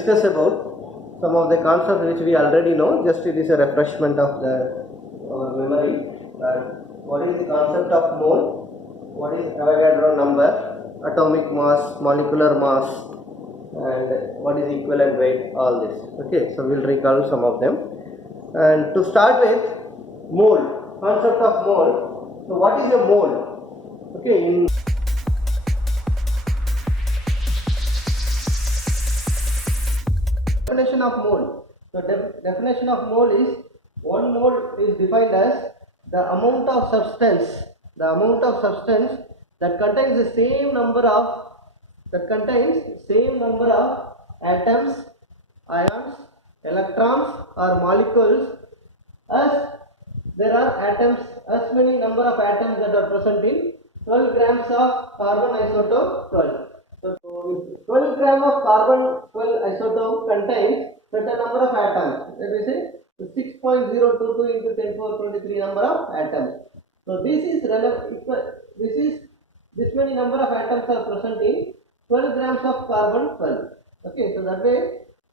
discuss about some of the concepts which we already know. Just it is a refreshment of our memory. What is the concept of mole? What is Avogadro number? Atomic mass, molecular mass, and what is equivalent weight? All this. Okay, so we'll recall some of them. And to start with, mole. Concept of mole. So what is a mole? Okay, in definition of mole. So definition of mole is, one mole is defined as the amount of substance that contains the same number of atoms, ions, electrons or molecules as there are atoms, as many number of atoms that are present in 12 grams of carbon isotope 12. So 12 gram of carbon 12 isotope contains certain number of atoms. That is a 6.022 into 10 power 23 number of atoms. So this many number of atoms are present in 12 grams of carbon 12. Okay, so that way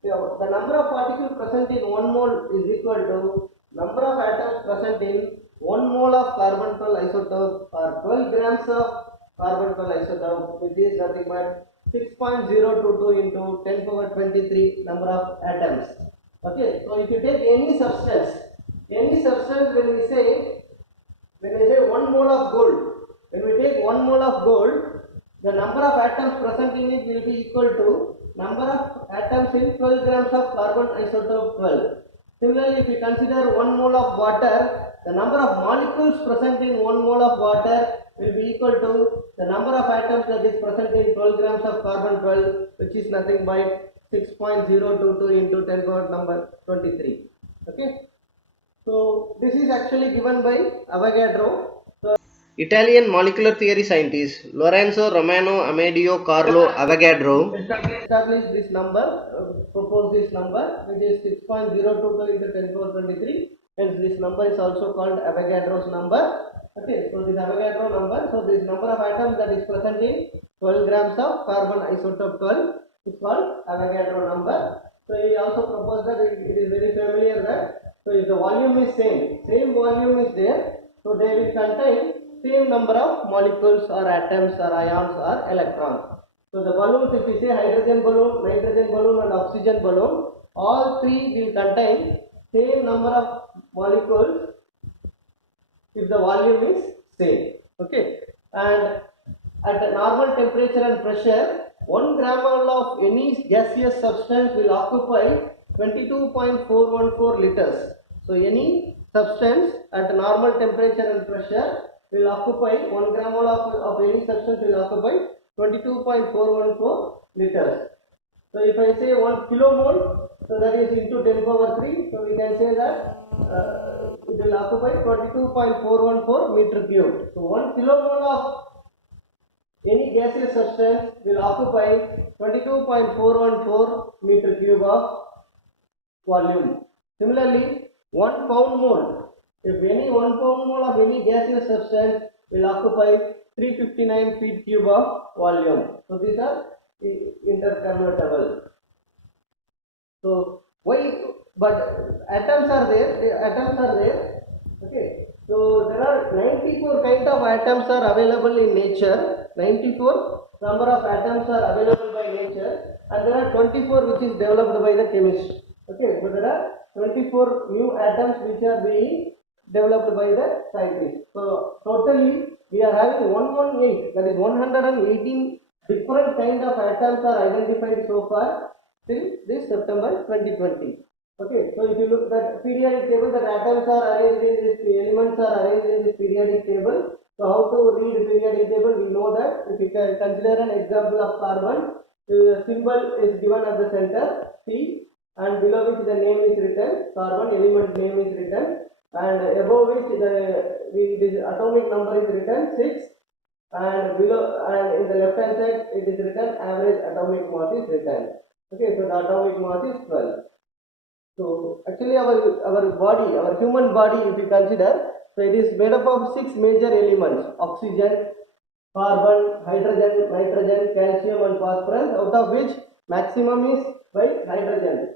the number of particles present in 1 mole is equal to number of atoms present in 1 mole of carbon 12 isotope or 12 grams of carbon 12 isotope, which is nothing but 6.022 into 10 power 23 number of atoms. Okay, so if you take any substance when we say 1 mole of gold, when we take 1 mole of gold, the number of atoms present in it will be equal to number of atoms in 12 grams of carbon isotope 12. Similarly, if we consider 1 mole of water, the number of molecules present in 1 mole of water will be equal to the number of atoms that is present in 12 grams of carbon 12, which is nothing but 6.022 into 10 power number 23. Okay, so this is actually given by Avogadro. So, Italian molecular theory scientist Lorenzo Romano Amedeo Carlo Avogadro established this number, proposed this number, which is 6.022 into 10 power 23. Hence this number is also called Avogadro's number. Okay, so this Avogadro number, so this number of atoms that is present in 12 grams of carbon isotope 12 is called Avogadro number. So he also proposed that it is very familiar that, so if the volume is same volume is there, so they will contain same number of molecules or atoms or ions or electrons. So the balloons, if we say hydrogen balloon, nitrogen balloon and oxygen balloon, all three will contain same number of molecules if the volume is same. Okay, and at a normal temperature and pressure, 1 gram of any gaseous substance will occupy 22.414 liters. So any substance at a normal temperature and pressure will occupy 1 gram of any substance will occupy 22.414 liters. So if I say 1 kilomole, so that is into 10 power 3, so we can say that it will occupy 22.414 meter cube. So 1 kilomole of any gaseous substance will occupy 22.414 meter cube of volume. Similarly, 1 pound mole, if any 1 pound mole of any gaseous substance will occupy 359 feet cube of volume. So these are interconvertible. So why? But atoms are there. Okay. So there are 94 kind of atoms are available in nature. 94 number of atoms are available by nature, and there are 24 which is developed by the chemist. Okay. So there are 24 new atoms which are being developed by the scientists. So totally we are having 118, that is 118 different kind of atoms are identified so far till this September 2020. Okay, so if you look at periodic table, that atoms are arranged in this, elements are arranged in this periodic table. So how to read periodic table? We know that if you can consider an example of carbon, the symbol is given at the center C, and below which the name is written, carbon element name is written, and above which the atomic number is written 6, and below and in the left hand side it is written average atomic mass is written. Okay, so the atomic mass is 12. So actually our body, our human body, if you consider, so it is made up of 6 major elements: oxygen, carbon, hydrogen, nitrogen, calcium and phosphorus, out of which maximum is by hydrogen.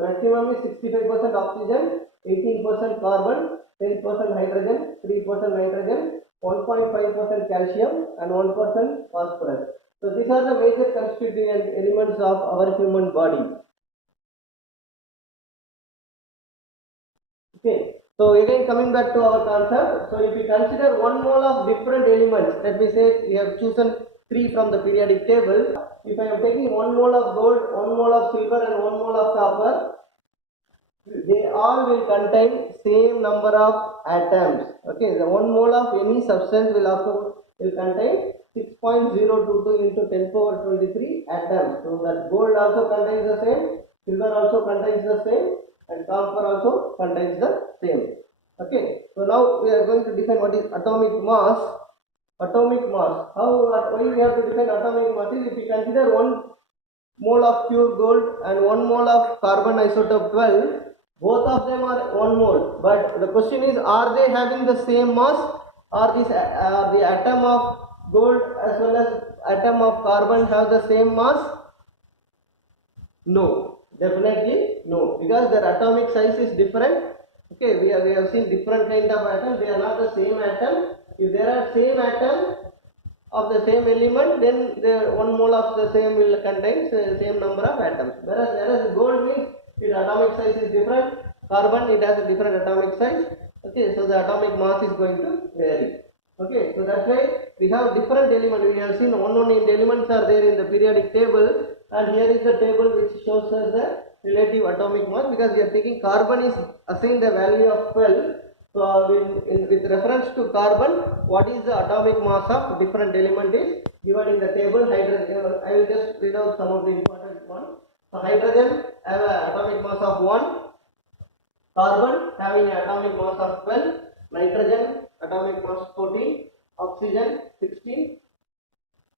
Maximum is 65% oxygen, 18% carbon, 10% hydrogen, 3% nitrogen, 1.5% calcium and 1% phosphorus. So these are the major constituent elements of our human body. Okay. So again coming back to our concept, so if we consider one mole of different elements, let me say we have chosen 3 from the periodic table. If I am taking 1 mole of gold, 1 mole of silver and 1 mole of copper, they all will contain same number of atoms. Okay, the 1 mole of any substance will contain 6.022 into 10 power 23 atoms. So that gold also contains the same, silver also contains the same, and copper also contains the same. Okay, so now we are going to define what is atomic mass. Atomic mass. Why we have to define atomic mass is if we consider 1 mole of pure gold and 1 mole of carbon isotope 12, both of them are 1 mole. But the question is, are they having the same mass? Or the atom of gold as well as atom of carbon have the same mass? No, definitely no, because their atomic size is different. Okay, we have seen different kind of atoms. They are not the same atom. If there are same atom of the same element, then the 1 mole of the same will contain same number of atoms. Whereas gold means its atomic size is different. Carbon, it has a different atomic size. Okay, so the atomic mass is going to vary. Okay, so that's why we have different elements. We have seen unknown elements are there in the periodic table, and here is the table which shows us the relative atomic mass, because we are taking carbon is assigned the value of 12. So with reference to carbon, what is the atomic mass of different element is given in the table. Hydrogen, I will just read out some of the important ones. So hydrogen have an atomic mass of 1, carbon having an atomic mass of 12, nitrogen atomic mass 14, oxygen 16,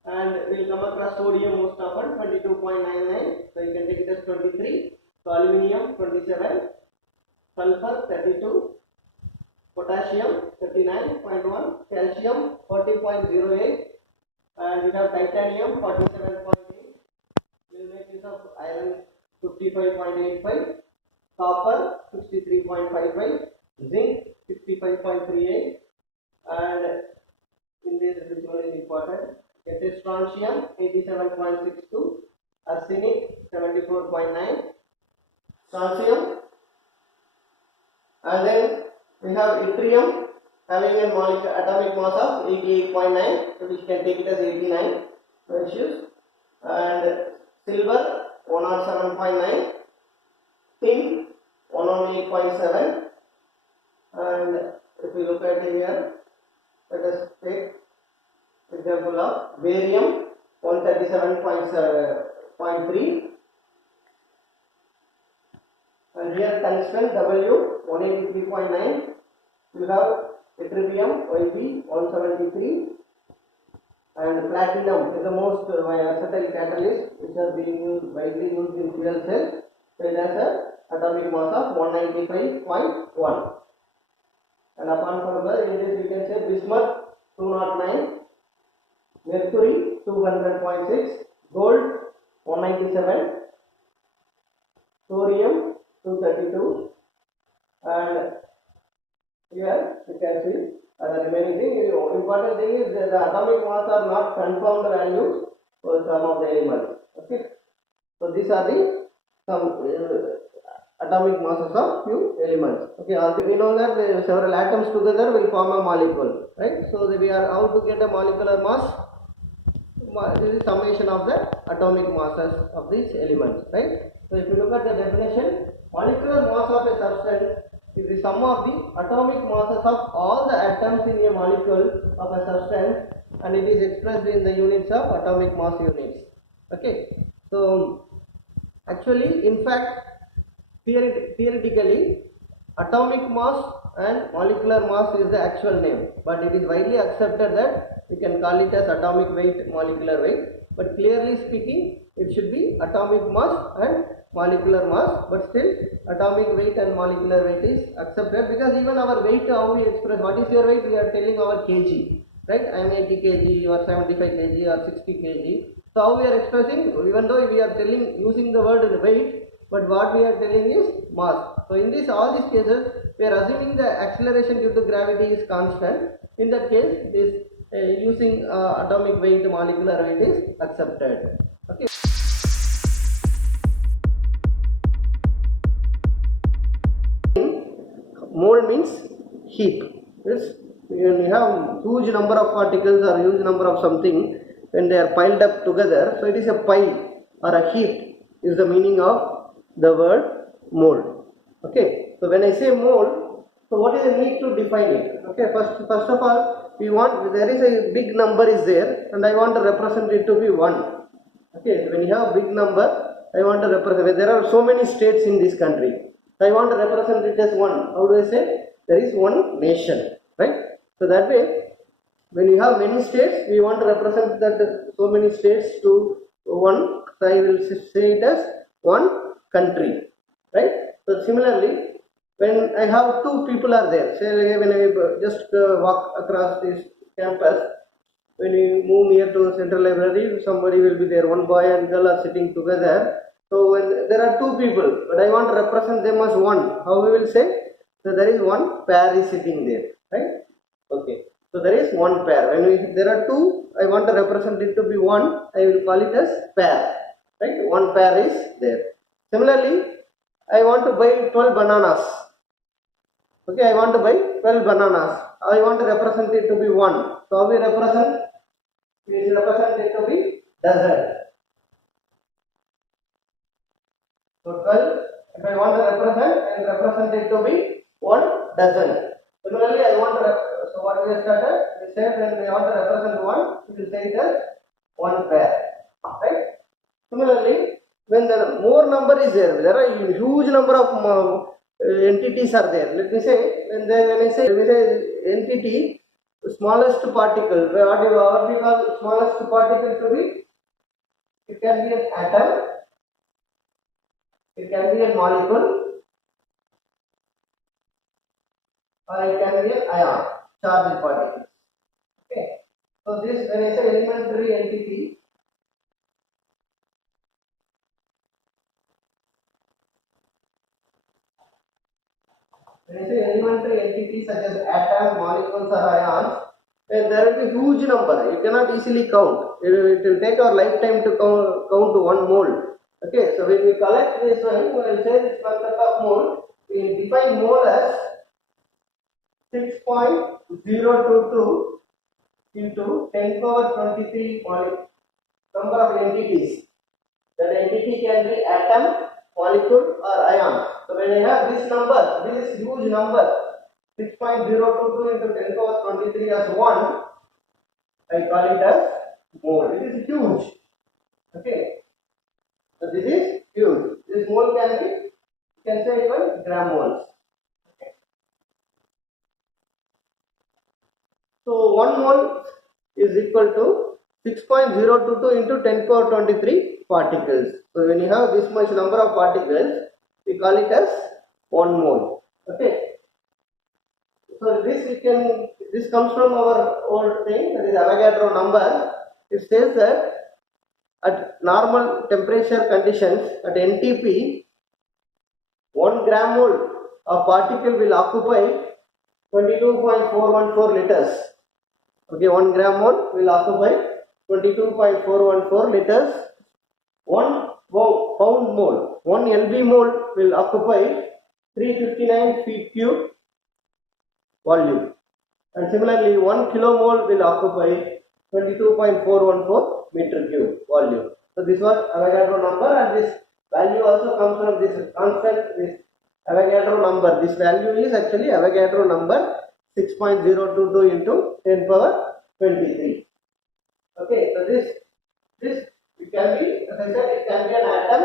and we will come across sodium most often 22.99, so you can take it as 23, so aluminium 27, sulfur 32, potassium 39.1, calcium 40.08, and we have titanium 47.8, we will make use of iron 55.85, copper 63.55, zinc 65.38, and in this one is important, it is strontium 87.62, arsenic 74.9, strontium, and then we have yttrium having a atomic mass of 88.9, so we can take it as 89 ratios, and silver 107.9, tin 108.7, and if we look at here, let us take example of barium 137.3, and here tungsten W 183.9, you have yttrium YB 173, and platinum is the most versatile catalyst which are being widely used in fuel cells. So it has a atomic mass of 195.1. And apart from that, in this we can say bismuth 209, mercury 200.6, gold 197, thorium 232, and here you can see the remaining thing. Important thing is that the atomic mass are not confirmed values for some of the elements. Okay, so these are the some atomic masses of few elements. Okay, we know that several atoms together will form a molecule, right? So we are how to get a molecular mass. This is summation of the atomic masses of these elements, right? So if you look at the definition, molecular mass of a substance is the sum of the atomic masses of all the atoms in a molecule of a substance, and it is expressed in the units of atomic mass units. Okay, so actually, in fact, theoretically, atomic mass and molecular mass is the actual name, but it is widely accepted that we can call it as atomic weight, molecular weight, but clearly speaking, it should be atomic mass and molecular mass, but still atomic weight and molecular weight is accepted, because even our weight, how we express, what is your weight, we are telling our kg, right? I am 80 kg or 75 kg or 60 kg. So how we are expressing, even though we are telling using the word weight, but what we are telling is mass. So in this all these cases, we are assuming the acceleration due to gravity is constant. In that case, this using atomic weight, molecular weight is accepted. Okay. Mole means heap. Yes, when you have huge number of particles or huge number of something, when they are piled up together, so it is a pile or a heap is the meaning of the word mole. Okay, so when I say mole, so what is the need to define it? Okay, first of all, we want, there is a big number is there and I want to represent it to be 1. Okay, so when you have a big number, I want to represent, there are so many states in this country. I want to represent it as 1. How do I say? There is one nation, right? So that way, when you have many states, we want to represent that so many states to 1. So I will say it as one country, right? So similarly, when I have 2 people are there, say when I just walk across this campus, when you move near to central library, somebody will be there, one boy and girl are sitting together. So when there are 2 people, but I want to represent them as 1, how we will say? So there is one pair is sitting there, right? Okay, so there is one pair. When there are 2, I want to represent it to be 1, I will call it as pair, right? One pair is there. Similarly, I want to buy 12 bananas. Okay, I want to buy 12 bananas. I want to represent it to be 1. So how we represent? We represent it to be dozen. So 12, if I want to represent, I will represent it to be 1 dozen. Similarly, I want to, so what we have started, we said when we want to represent 1, we will say it as 1 pair, right? Similarly, when the more number is there, there are a huge number of entities are there. Let me say, when I say entity, the smallest particle, what we call smallest particle to be? It can be an atom, it can be a molecule, or it can be an ion, charged particle. Okay. So this, when I say elementary entity, when I say elementary entities such as atoms, molecules or ions, there will be huge number. You cannot easily count. It will take our lifetime to count to 1 mole. Okay, so when we collect this one, we will say this concept of mole. We define mole as 6.022 into 10 power 23 number of entities. That entity can be atom, molecule or ion. So when I have this number, this huge number, 6.022 into 10 power 23 as 1, I call it as mole. It is huge. Okay. So this is huge. This mole can be, you can say even gram moles. Okay. So 1 mole is equal to 6.022 into 10 power 23 particles. So when you have this much number of particles, we call it as 1 mole. Okay. So this comes from our old thing, that is Avogadro number. It says that at normal temperature conditions at NTP, 1 gram mole of particle will occupy 22.414 liters. Okay, 1 gram mole will occupy 22.414 liters. 1 pound mole, 1 lb mole will occupy 359 feet cube volume. And similarly, 1 kilomole will occupy 22.414 meter cube volume. So this was Avogadro number, and this value also comes from this constant, this Avogadro number. This value is actually Avogadro number 6.022 into 10 power 23. Okay, so this it can be, as I said, it can be an atom,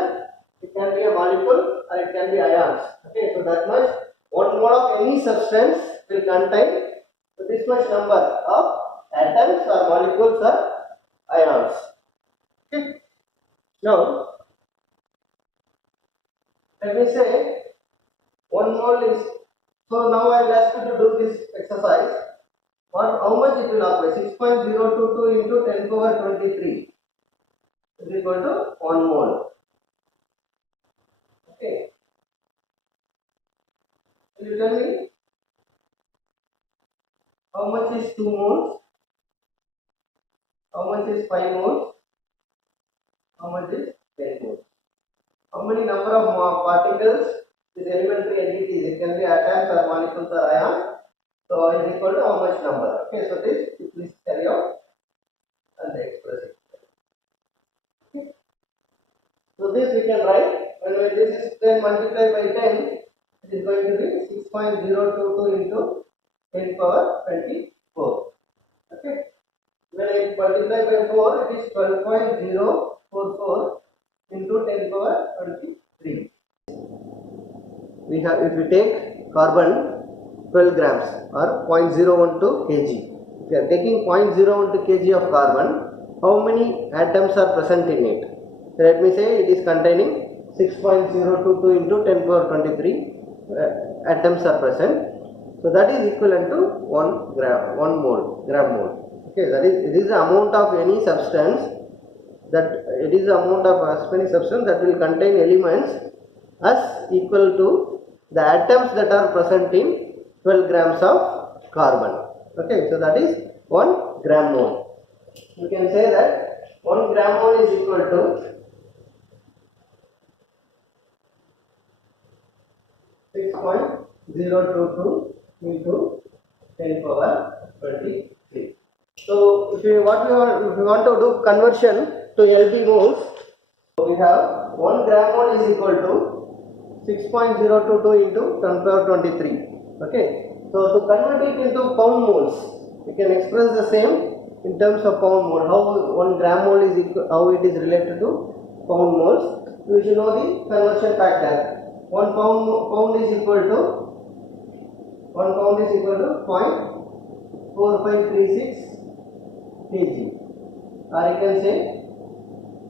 it can be a molecule, or it can be ions. Okay, so that much 1 mole of any substance will contain this much number of atoms or molecules or ions. Okay. Now, let me say 1 mole is, so now I will ask you to do this exercise. How much it will occupy? 6.022 into 10 power 23. is equal to 1 mole. Okay. Will you tell me how much is 2 moles? How much is 5 moles? How much is 10 moles? How many number of particles this elementary entities? It can be atoms or molecules or ions. So it is equal to how much number? Okay, so this please carry out and express it. Okay. So this we can write when this is 10 multiplied by 10, it is going to be 6.022 into 10 power 24. Okay. When I multiply by 4, it is 12.044 into 10 power 23. We have, if we take carbon 12 grams or 0.012 kg. If you are taking 0.012 kg of carbon, how many atoms are present in it? So let me say it is containing 6.022 into 10 power 23 atoms are present. So that is equivalent to 1 gram, 1 mole, gram mole. Okay, that is, it is the amount of any substance that it is the amount of any substance that will contain elements as equal to the atoms that are present in 12 grams of carbon. Okay, so that is 1 gram mole. You can say that 1 gram mole is equal to 6.022 into 10 power 23. So if you want to do conversion to LB moles, we have 1 gram mole is equal to 6.022 into 10 power 23. Okay. So to convert it into pound moles, we can express the same in terms of pound mole. How 1 gram mole is equal, how it is related to pound moles. We should know the conversion factor. 1 pound is equal to 0.4536 kg, or you can say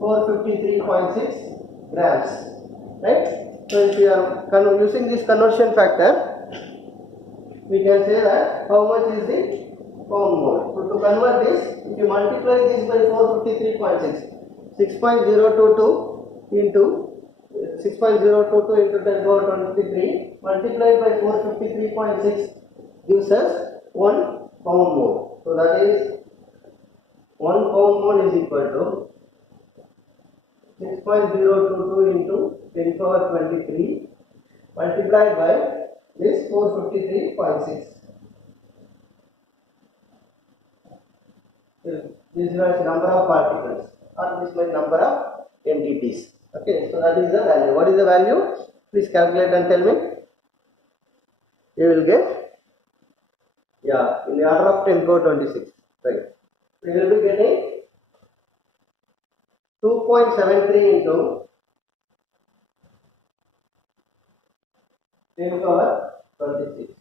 453.6 grams, right? So if you are using this conversion factor, we can say that how much is the pound mole. So to convert this, if you multiply this by 453.6, 6.022 into 6.022 into 10 power 23 multiplied by 453.6 gives us 1 pound mole. So that is 1 pound mole is equal to 6.022 into 10 power 23 multiplied by this 453.6. This is the number of particles, or this is the number of entities. Okay, so that is the value. What is the value? Please calculate and tell me. You will get, yeah, in the order of 10 power 26, right? We will be getting 2.73 into 10 power 26.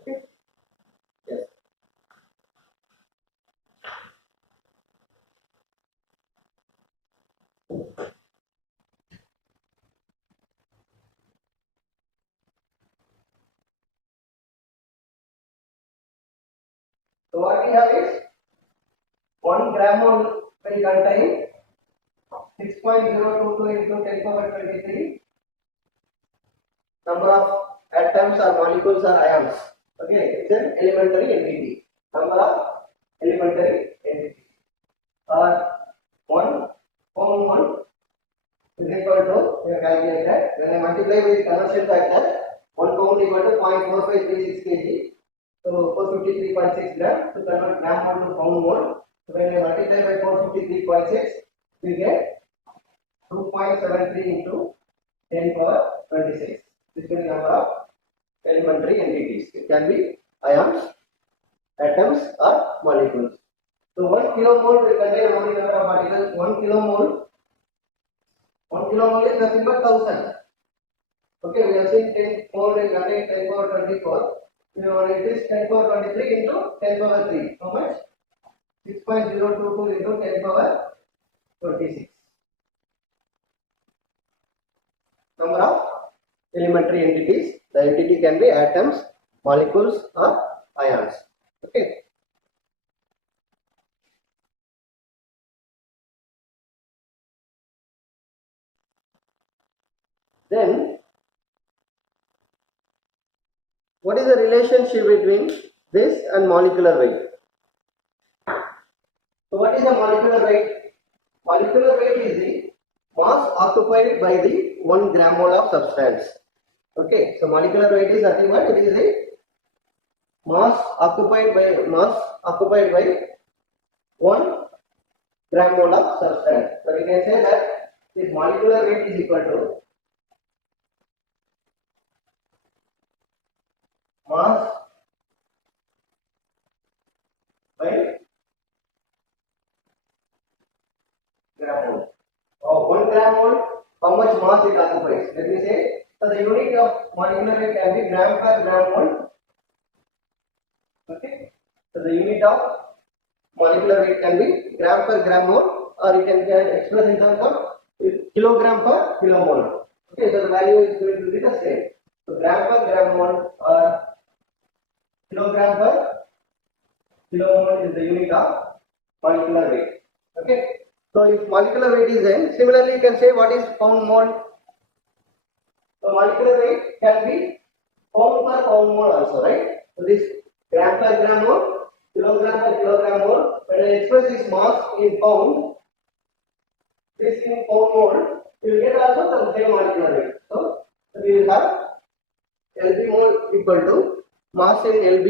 Okay? Yes. So what we have is 1 gram mole will contain 6.022 into 10 power 23 number of atoms or molecules or ions. Okay, it's an elementary entity. Number of elementary entities. Or 1 pound mole is equal to, we have calculated that when I multiply with conversion factor, 1 pound equal to 0.4536 kg. So 453.6 grams. To convert gram mole to pound mole, so when I multiply by 453.6, we get 2.73 into 10 power 26. This is the number of elementary entities. It can be ions, atoms, or molecules. So 1 kilomole will contain how many number of particles? 1 kilomole. 1 kilomole is nothing but 1000. Okay, we have seen 10 mole will contain 10 power 24. It is 10 power 23 into 10 power 3. How much? 6.022 into 10 power 26. Number of elementary entities. The entity can be atoms, molecules, or ions. Okay. Then what is the relationship between this and molecular weight? So what is the molecular weight? Molecular weight is the mass occupied by the 1 gram mole of substance. Okay, so molecular weight is nothing but it is the mass occupied by 1 gram mole of substance. So we can say that this molecular weight is equal to mass by gram mole. 1 gram mole, how much mass it occupies? Let me say, so the unit of molecular weight can be gram per gram mole. Okay, so the unit of molecular weight can be gram per gram mole, or you can express in terms of kilogram per kilomole. Okay, so the value is going to be the same. So gram per gram mole or kilogram per kilomole is the unit of molecular weight. Okay, so if molecular weight is then, similarly you can say what is pound mole. So molecular weight can be pound per pound mole also, right? So this gram per gram mole, kilogram per kilogram mole. When I express this mass in pound, this in pound mole, you will get also the same molecular weight. So we will have Lb mole equal to mass in Lb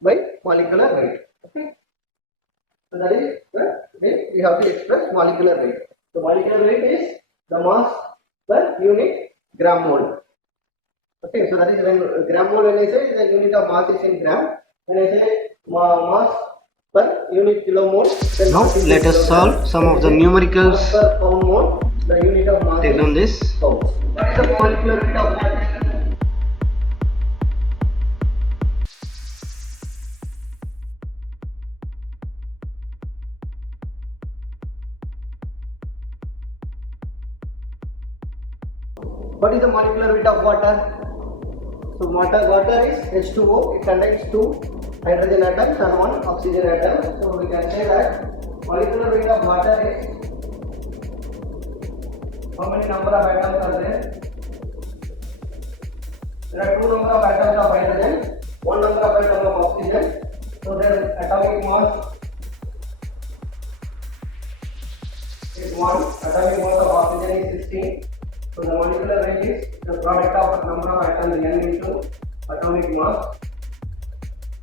by molecular weight. Okay. So that is the way we have to express molecular weight. So molecular weight is the mass per unit gram mole. Okay, so that is when gram mole, when I say the unit of mass is in gram, when I say mass per unit kilomole, then now let us solve some of the numericals. Per pound mole, the unit of mass. Take down this. What is the molecular weight of mass? What is the molecular weight of water? So water is H2O. It contains 2 hydrogen atoms and 1 oxygen atom. So we can say that molecular weight of water is, how many number of atoms are there? There are 2 number of atoms of hydrogen, 1 number of atoms of oxygen. So their atomic mass is 1. Atomic mass of oxygen is 16. So the molecular weight is the product of number of atoms n into atomic mass.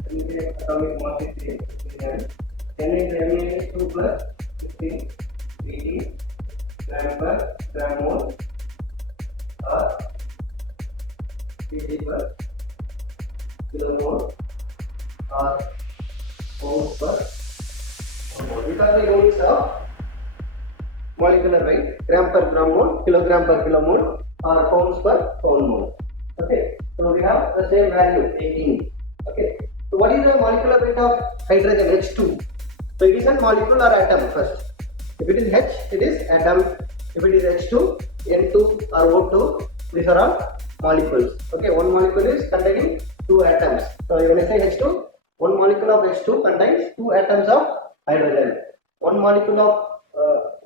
Atomic mass is 3. N into m is 2 plus 16 18 gram per gram mole or kg per kilomole or pounds per mole. These are the units of molecular weight: gram per gram mole, kilogram per kilomole, or pounds per pound mole. Okay, so we have the same value 18. Okay, so what is the molecular weight of hydrogen? H2. So it is a molecule or atom first. If it is H, it is atom. If it is H2, N2 or O2, these are all molecules. Okay, one molecule is containing 2 atoms. So when I say H2, one molecule of H2 contains 2 atoms of hydrogen. One molecule of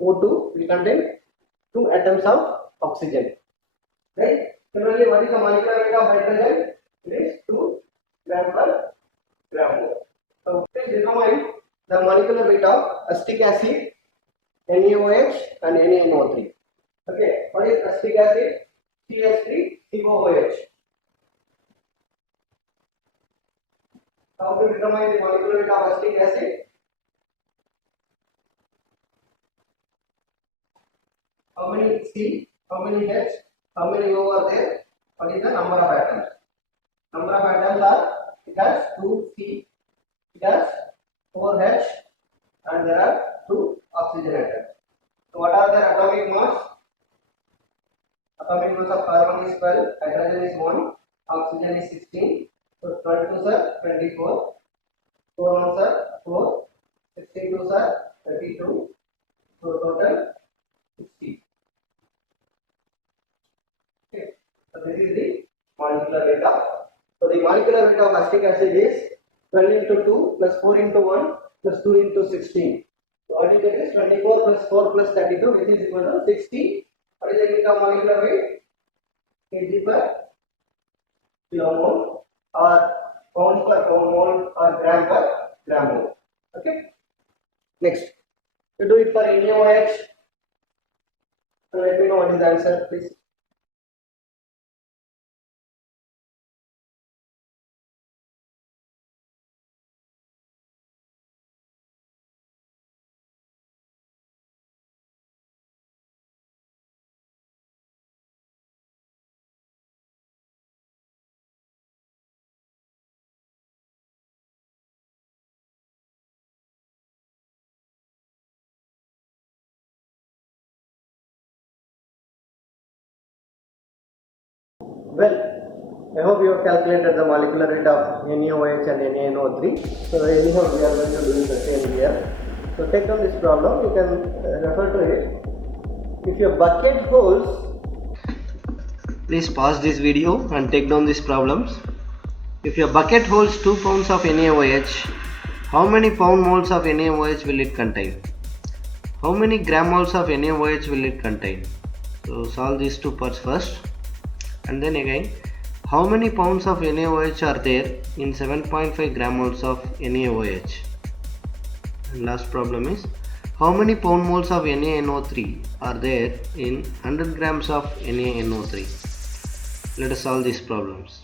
O2 will contain 2 atoms of oxygen. Right? Similarly, what is the molecular weight of hydrogen? It is 2 gram per gram mole. So please determine the molecular weight of acetic acid, NaOH and NaNO3. Okay, what is acetic acid? CH3COOH. How to determine the molecular weight of acetic acid? How many C, how many H, how many O are there? What is the number of atoms? Number of atoms are, it has 2 C, it has 4 H, and there are 2 oxygen atoms. So what are their atomic mass? Atomic mass of carbon is 12, hydrogen is 1, oxygen is 16. So 12 2s are 24, 4 1s are 4, 16 2s are 32. So total 60. Okay. So this is the molecular weight of. So the molecular weight of acetic acid is 12 into 2 plus 4 into 1 plus 2 into 16. So what you get is 24 plus 4 plus 32, which is equal to 60. What is the unit of molecular weight? kg per kilomole or pounds per pound mole or gram per gram mole. Okay. Next, we do it for NaOH. So let me know what is the answer, please. Well, I hope you have calculated the molecular weight of NaOH and NaNO3. So anyhow, we are going to do the same here. So take down this problem. You can refer to it. If your bucket holds, Please pause this video and take down these problems. If your bucket holds 2 pounds of NaOH, how many pound moles of NaOH will it contain? How many gram moles of NaOH will it contain? So solve these two parts first, and then again, how many pounds of NaOH are there in 7.5 gram moles of NaOH? And last problem is, how many pound moles of NaNO3 are there in 100 grams of NaNO3? Let us solve these problems.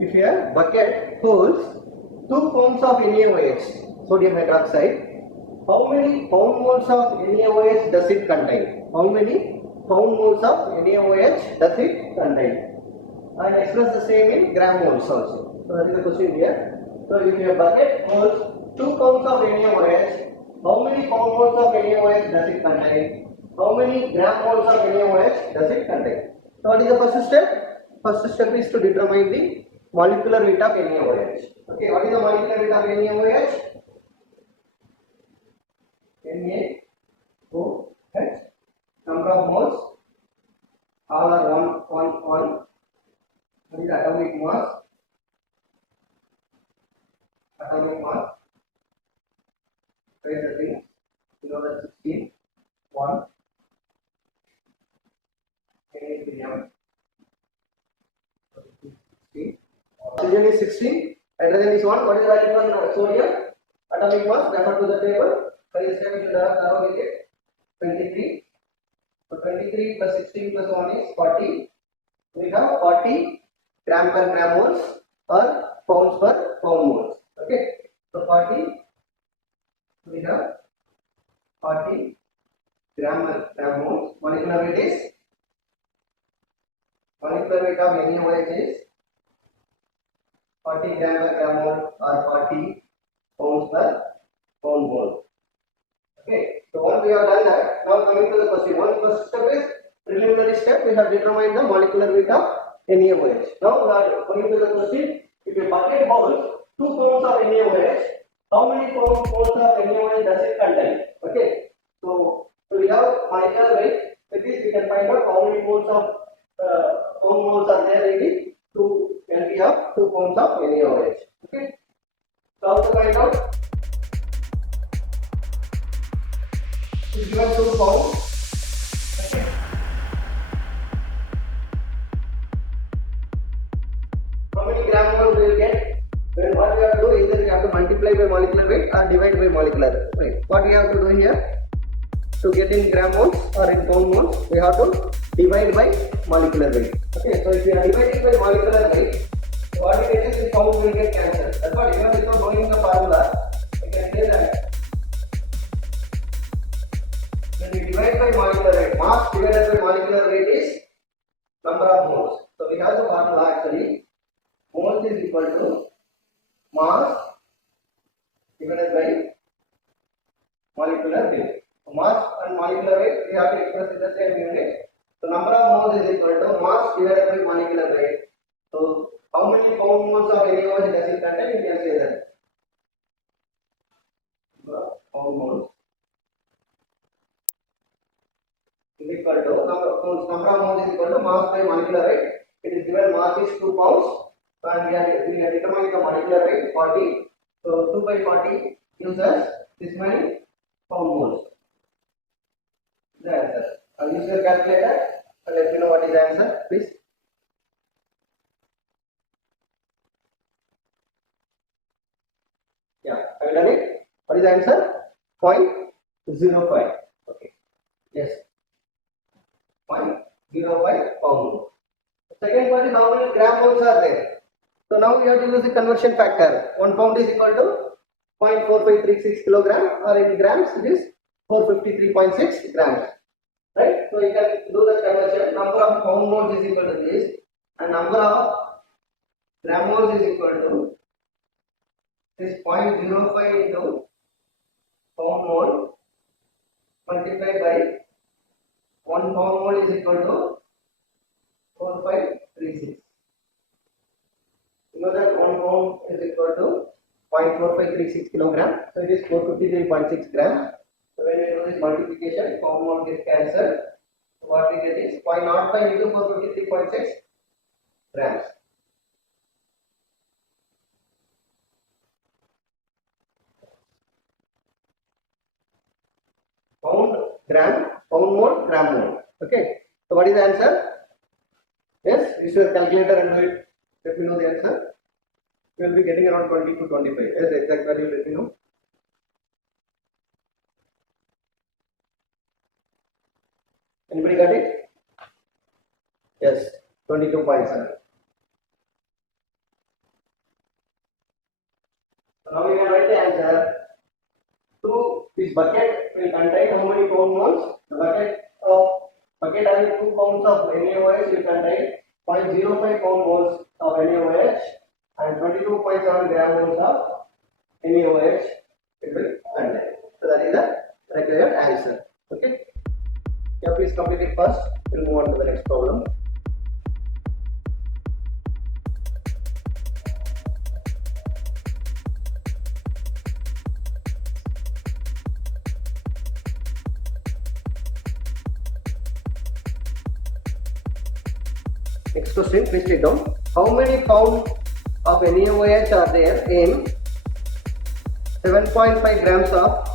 if your bucket holds 2 pounds of NaOH, sodium hydroxide, how many pound moles of NaOH does it contain? How many pound moles of NaOH does it contain? And express the same in gram moles also. So that is the question here. So if your bucket holds 2 pounds of NaOH, how many pound moles of NaOH does it contain? How many gram moles of NaOH does it contain? So what is the first step? First step is to determine the molecular weight of NaOH. Okay, what is the molecular weight of NaOH? NaOH, number of moles, all are 1. What is the atomic mass? Atomic mass, raise the thing, you know that 16, 1, oxygen is 16, hydrogen is 1. What is the value for sodium? Atomic mass, refer to the table. For this time, we should have thorough it 23. So 23 plus 16 plus 1 is 40. We have 40 gram per gram moles or pounds per pound moles. Okay. So 40, we have 40 gram per gram moles. Molecular weight of NaOH is 40 gram per gram mole or 40 pounds per pound mole. Okay, so once we have done that, now coming to the question. One first step is preliminary step. We have determined the molecular weight of NaOH. Now we are coming to the question. If a bucket holds 2 pounds of NaOH, how many pounds of NaOH does it contain? Okay, so we have molecular weight. With this, we can find out how many moles of pound moles are there in the 2 NP of 2 pounds of NaOH. Okay, so how to find out? Is given 2 pounds. Okay. How many gram moles we will get? Then what we have to do is either we have to multiply by molecular weight or divide by molecular weight. What we have to do here? To get in gram moles or in pound moles, we have to divide by molecular weight. Okay, so if we are dividing by molecular weight, what we get is pound will get cancelled. That's what even without knowing the formula, we can say that. When we divide by molecular weight, mass divided by molecular weight is number of moles. So we have the formula actually. Moles is equal to mass divided by molecular weight. So mass and molecular weight we have to express in the same unit. So number of moles is equal to mass divided by molecular weight. So how many pound moles of NaOH does it contain? You can say that. Pound moles is equal to number of moles is equal to mass by molecular weight. It is given mass is 2 pounds and we are determining the molecular weight 40. So 2 by 40 gives us this many pound moles. The answer. use your calculator and let me know what is the answer, please. Yeah, have you done it? What is the answer? 0.05. Okay. Yes. 0.05 pound. The second one is how many gram moles are there. So now we have to use the conversion factor. 1 pound is equal to 0.4536 kilogram, or in grams it is 453.6 grams. Right? So you can do the conversion. Number of pound moles is equal to this, and number of gram moles is equal to this 0.05 into pound mole multiplied by 1 pound mole is equal to 4536. You know that 1 pound is equal to 0.4536 kilogram, so it is 453.6 grams. So when we do this multiplication, pound mole gets cancelled. So what we get is 0.05 into 453.6 grams. Pound, gram, pound mole, gram mole. Okay. So what is the answer? Yes, use your calculator and do it. Let me know the answer. You will be getting around 20 to 25. Yes, the exact value, let me know. Anybody got it? Yes, 22.7. So now we can write the answer. This bucket will contain how many pound moles? The bucket having 2 pounds of NaOH will contain 0.05 pound moles of NaOH and 22.7 gram moles of NaOH it will contain. So that is the required answer. Okay. Yeah, please complete it first. We'll move on to the next problem. Next question, please take down. How many pounds of NaOH are there in 7.5 grams of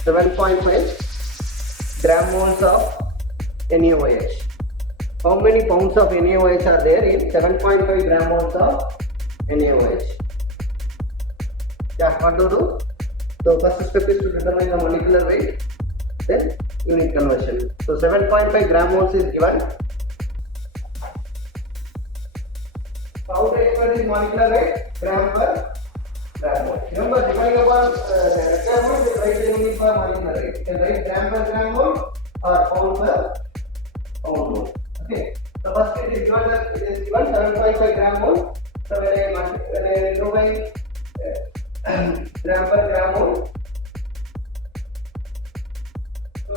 7.5 gram moles of NaOH? How many pounds of NaOH are there in 7.5 gram moles of NaOH? Yeah, what to do? So first step is to determine the molecular weight, then unit conversion. So 7.5 gram moles is given. How to express this molecular weight? Gram per gram mole. Remember, depending upon the requirement, you write the unit for molecular weight. You can write gram per gram mole or pound per pound mole. Okay. So first it is given that it is given 7.5 gram mole. So when I do by gram per gram mole, so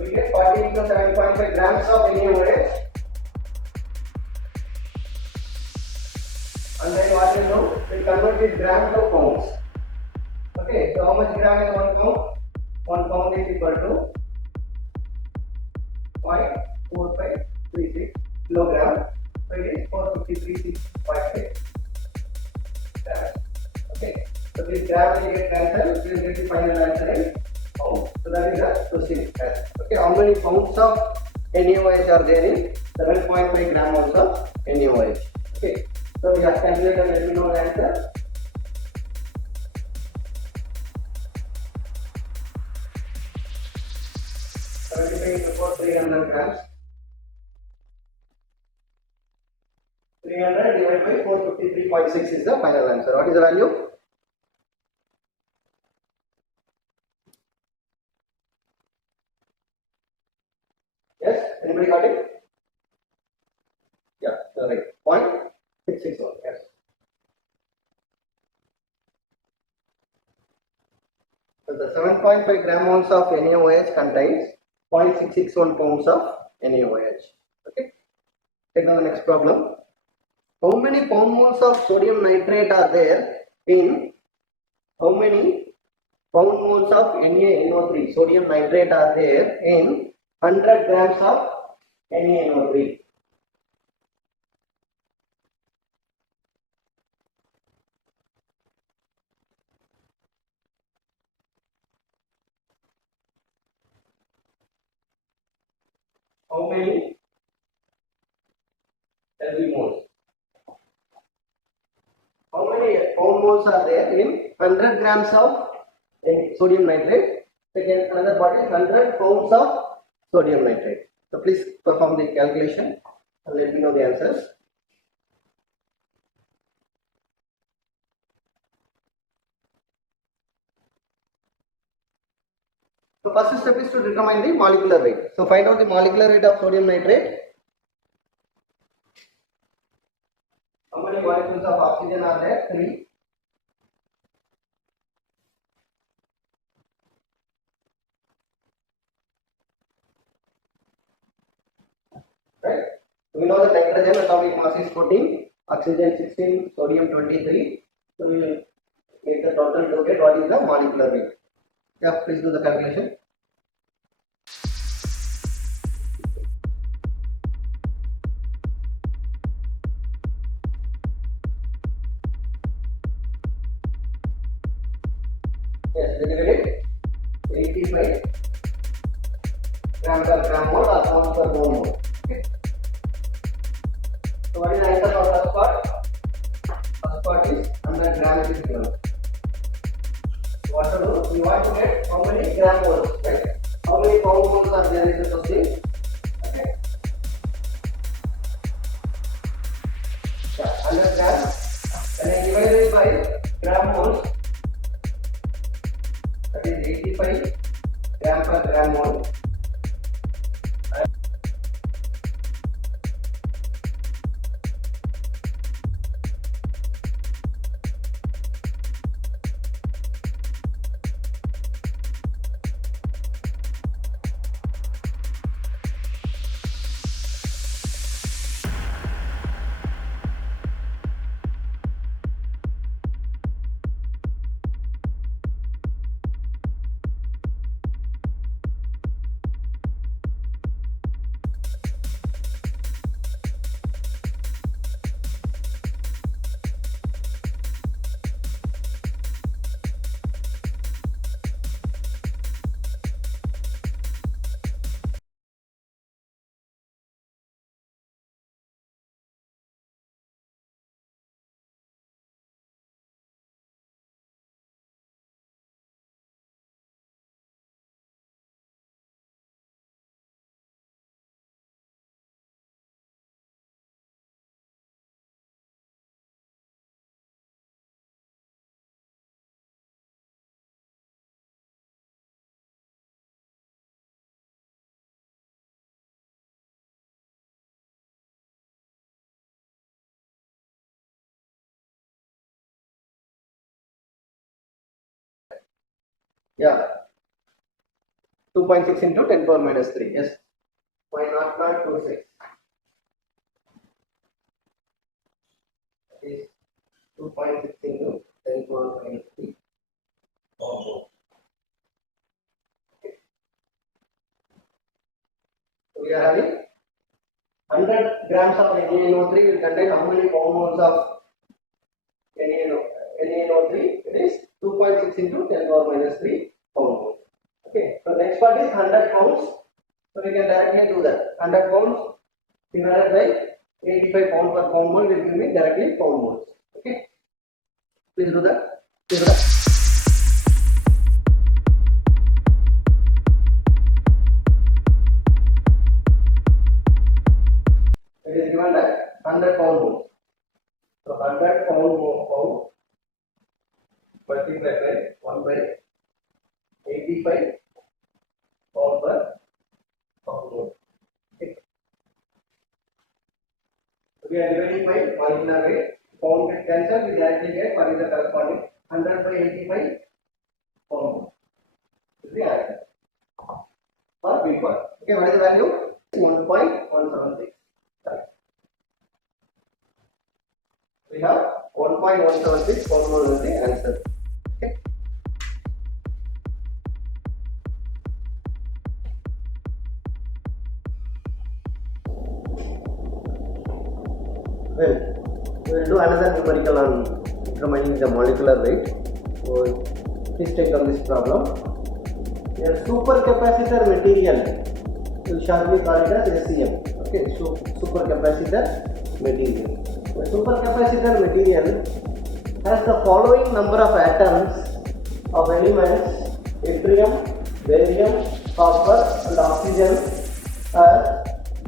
we get 40 into 7.5 grams of NaOH. And then what we do, we convert this gram to pounds. Okay, so how much gram is 1 pound? 1 pound is equal to 0.4536 kilogram. So it is 453.6 grams. Okay, so this gram will get cancelled, we will get the final answer in pounds. So that is the question. Okay, how many pounds of NaOH are there in 7.5 gram moles of NaOH? Okay. So just calculate and let me know the answer. For 300 grams. 300 divided by 453.6 is the final answer. What is the value? Yes? Anybody got it? Yeah, right. 0.661. Yes. So the 7.5 gram moles of NaOH contains 0.661 pounds of NaOH. Okay. Take on the next problem. How many pound moles of sodium nitrate are there in how many pound moles of NaNO3 sodium nitrate are there in 100 grams of NaNO3? how many LV moles? How many pound moles are there in 100 grams of sodium nitrate? Second, another part is 100 pounds of sodium nitrate. So please perform the calculation and let me know the answers. So first step is to determine the molecular weight. So find out the molecular weight of sodium nitrate. How many molecules of oxygen are there? 3. Right? We know that nitrogen atomic mass is 14, oxygen 16, sodium 23. So we will make the total to get what is the molecular weight. Yeah, please do the calculation. Yes, we get it. 85 grams per gram mole or pounds per mole. Okay. So what is the answer for first part? First part is 100 grams is given. What to do? We want to get how many gram moles, right? How many pound moles are there in the system? Okay. Yeah, 100 grams. And then divided by gram moles. That is 85 gram per gram mole. Yeah. 2.6 into 10 power minus 3. Yes. Why not 0.26? That is 2.6 into 10 power minus 3. So we are having 100 grams of NaNO3 will contain how many pound moles of NaNO3? It is 2.6 into 10 power minus 3 pound moles. Okay, so next part is 100 pounds. So we can directly do that. 100 pounds divided by 85 pound per pound mole will give me directly pound moles. Okay, please do that. Please do that. It is given that 100 pound moles. So 100 pound multiplied by 1 by 85 pound per pound mole. Okay. So we are dividing by molecular weight. Pound with cancel, we directly get what is the corresponding 100 by 85 pound mole. This is the answer for B part. Okay, what is the value? 1.176. We have 1.176 pound mole is the answer. Okay. Well, we will do another numerical on determining the molecular weight. So please take on this problem. A supercapacitor material we'll shortly call it as SCM. Okay, so supercapacitor material. The supercapacitor material has the following number of atoms of elements yttrium, barium, copper and oxygen as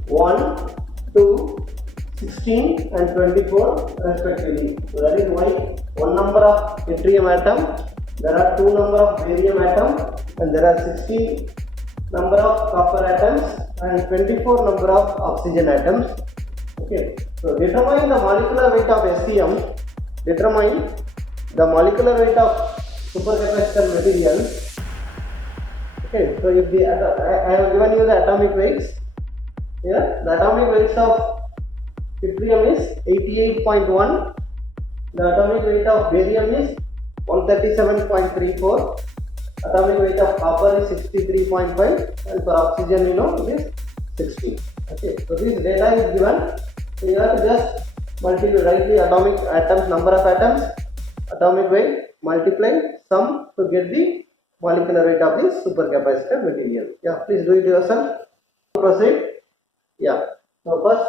1, 2, 16 and 24 respectively. So that is why one number of yttrium atom, there are two number of barium atom, and there are 16 number of copper atoms and 24 number of oxygen atoms. Okay, so determine the molecular weight of SCM. Determine the molecular weight of supercapacitor material. Okay, so if the I have given you the atomic weights. Here, the atomic weights of yttrium is 88.1. The atomic weight of barium is 137.34. Atomic weight of copper is 63.5, and for oxygen it is 16. Okay, so this data is given. So you have to just write the atomic atoms, number of atoms, atomic weight, multiply sum to get the molecular weight of this supercapacitor material. Yeah, please do it yourself. Proceed. Yeah. So first,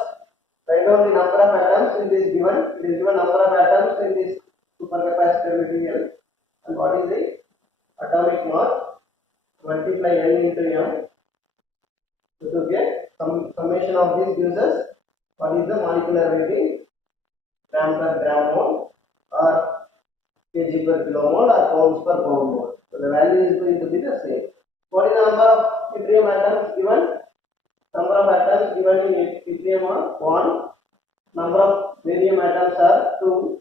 write down the number of atoms in this given. It is given number of atoms in this supercapacitor material, and what is the atomic mass, multiply N into M. So to get summation of this gives us what is the molecular weight in gram per gram mole or kg per kilomole or pounds per pound mole. So the value is going to be the same. What is the number of yttrium atoms given? Number of atoms given in yttrium are 1. Number of barium atoms are 2.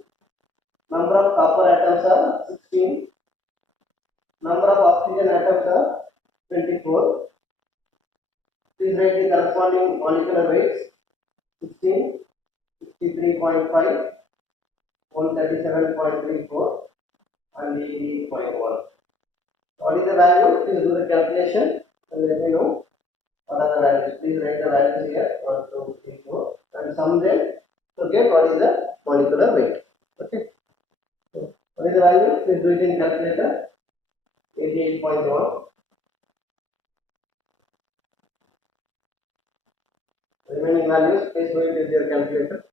Number of copper atoms are 16. Number of oxygen atoms are 24. Please write the corresponding molecular weights: 16, 63.5, 137.34 and 88.1. What is the value? Please do the calculation and let me know what are the values. Please write the values here: 1, 2, 3, 4 and sum them to get what is the molecular weight. Okay. So what is the value? Please do it in calculator. 88.1. Remaining values, please do it with your calculator.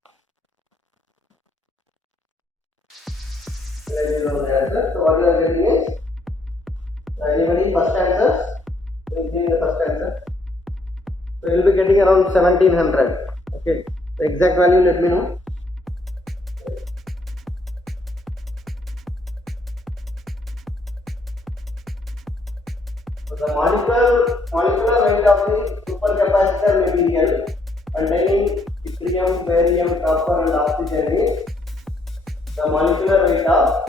Let me know the answer. So what you are getting is, anybody first answers? Please give me the first answer. So you will be getting around 1700. Okay. The exact value, let me know. The molecular weight of the supercapacitor material containing yttrium, barium, copper and oxygen is, the molecular weight of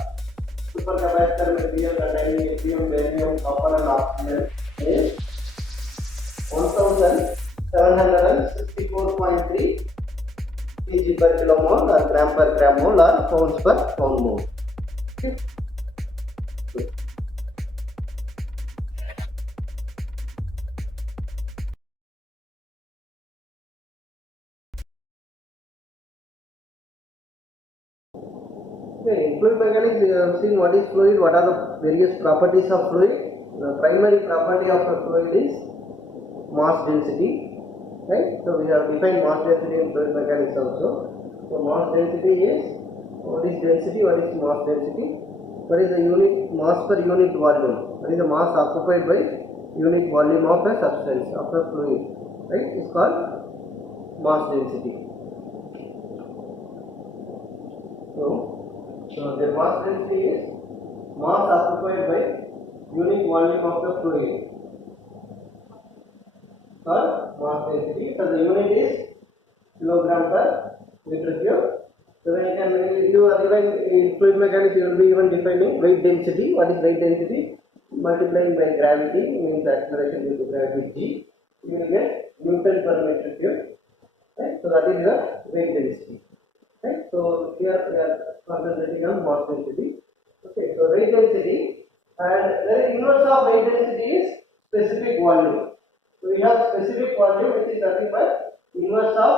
supercapacitor material containing yttrium, barium, copper and oxygen is 1764.3 kg per kilomole or gram per gram mole or pounds per pound mole. Okay. Okay, in fluid mechanics, we have seen what is fluid, what are the various properties of fluid. The primary property of a fluid is mass density, right? So we have defined mass density in fluid mechanics also. So mass density is, what is density, what is mass density? What is the unit mass per unit volume? What is the mass occupied by unit volume of a substance, of a fluid, right? It's called mass density. So the mass density is mass occupied by unit volume of the fluid, called mass density. So the unit is kilogram per meter cube. So when you are given in fluid mechanics, you will be even defining weight density. What is weight density? Multiplying by gravity, means acceleration due to gravity g. You will get Newton per meter cube. Right? So that is your weight density. Right? So here we are concentrating on mass density. Okay, so weight density, and the inverse of weight density is specific volume. So we have specific volume which is nothing but inverse of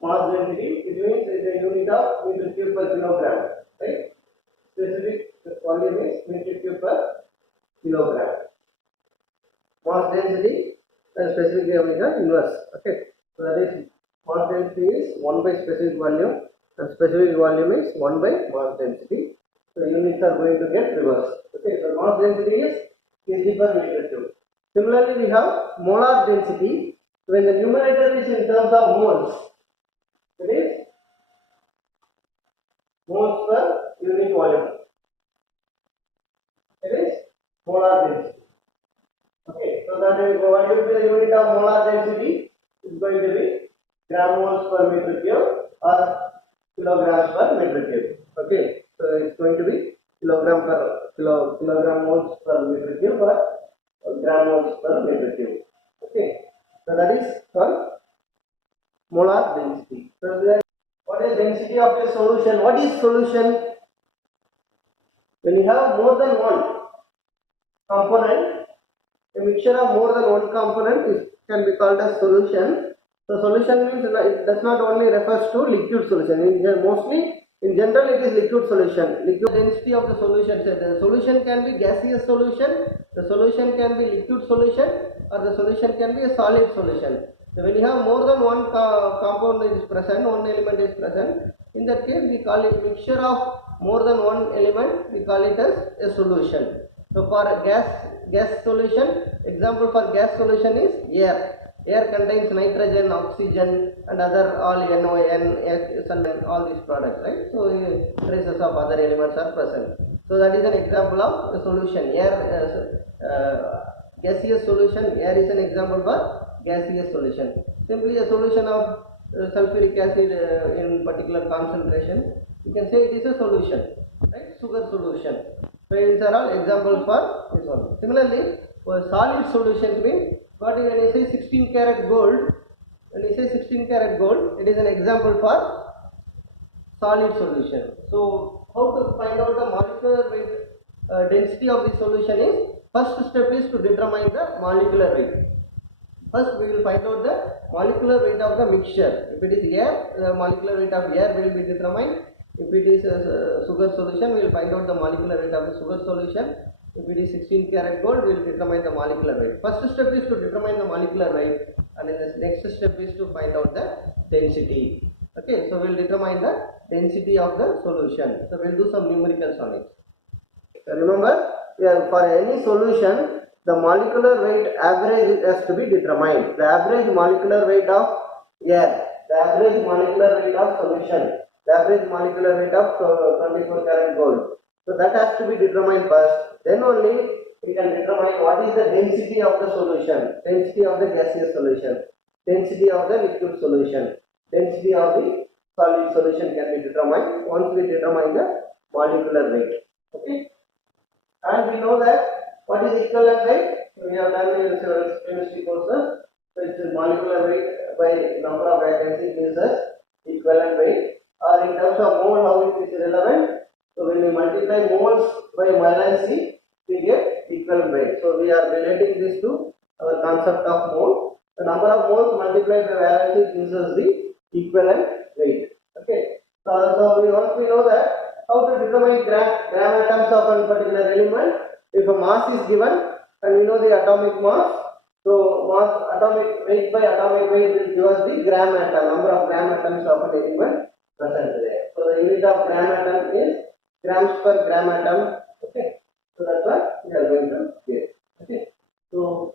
mass density. It means it is a unit of meter cube per kilogram. Right? Specific volume is meter cube per kilogram. Mass density and specific omega inverse. Okay, so that is mass density is 1 by specific volume and specific volume is 1 by mass density. So units are going to get reversed. Okay, so mass density is kg per meter cube. Similarly, we have molar density. When the numerator is in terms of moles, it is moles per unit volume. It is molar density. Okay, so that is what will be the unit of molar density? Is going to be gram moles per meter cube or kilograms per meter cube. Okay, so it's going to be kilogram moles per meter cube or gram moles per meter cube. Okay, so that is called molar density. So then what is density of a solution? What is solution? When you have more than one component, a mixture of more than one component can be called as solution. So solution means it does not only refers to liquid solution. Mostly in general it is liquid solution. Liquid density of the solution. So the solution can be gaseous solution, the solution can be liquid solution, or the solution can be a solid solution. So when you have more than one compound is present, one element is present, in that case we call it mixture of more than one element, we call it as a solution. So for gas solution, example for gas solution is air. Air contains nitrogen, oxygen and other all NON, and all these products, right? So traces of other elements are present. So that is an example of a solution. Air, gaseous solution, air is an example for gaseous solution. Simply a solution of sulfuric acid in particular concentration, you can say it is a solution, right? Sugar solution. So these are all examples for this one. Similarly, for solid solutions means when you say 16 karat gold, when you say 16 karat gold, it is an example for solid solution. So how to find out the molecular weight density of the solution is, first step is to determine the molecular weight. First we will find out the molecular weight of the mixture. If it is air, the molecular weight of air will be determined. If it is a sugar solution, we will find out the molecular weight of the sugar solution. If it is 16 karat gold, we will determine the molecular weight. First step is to determine the molecular weight, and then the next step is to find out the density. Okay, so we will determine the density of the solution. So we will do some numericals on it. So remember, for any solution, the molecular weight average has to be determined. The average molecular weight of air, the average molecular weight of solution, the average molecular weight of 24 karat gold. So that has to be determined first. Then only we can determine what is the density of the solution, density of the gaseous solution, density of the liquid solution, density of the solid solution can be determined once we determine the molecular weight. Okay, and we know that what is equivalent weight? We have done in several chemistry courses. So it's a molecular weight by number of atoms gives us equivalent weight, or in terms of mole how it is relevant. So when we multiply moles by valency, we get equivalent weight. So we are relating this to our concept of mole. The number of moles multiplied by valency gives us the equivalent weight. Okay. So once we know that, how to determine gram atoms of a particular element. If a mass is given and we know the atomic mass, so mass atomic weight by atomic weight will give us the gram atom, number of gram atoms of an element present there. So the unit of gram atom is grams per gram atom. Okay, so that's what we are going to get. Okay, so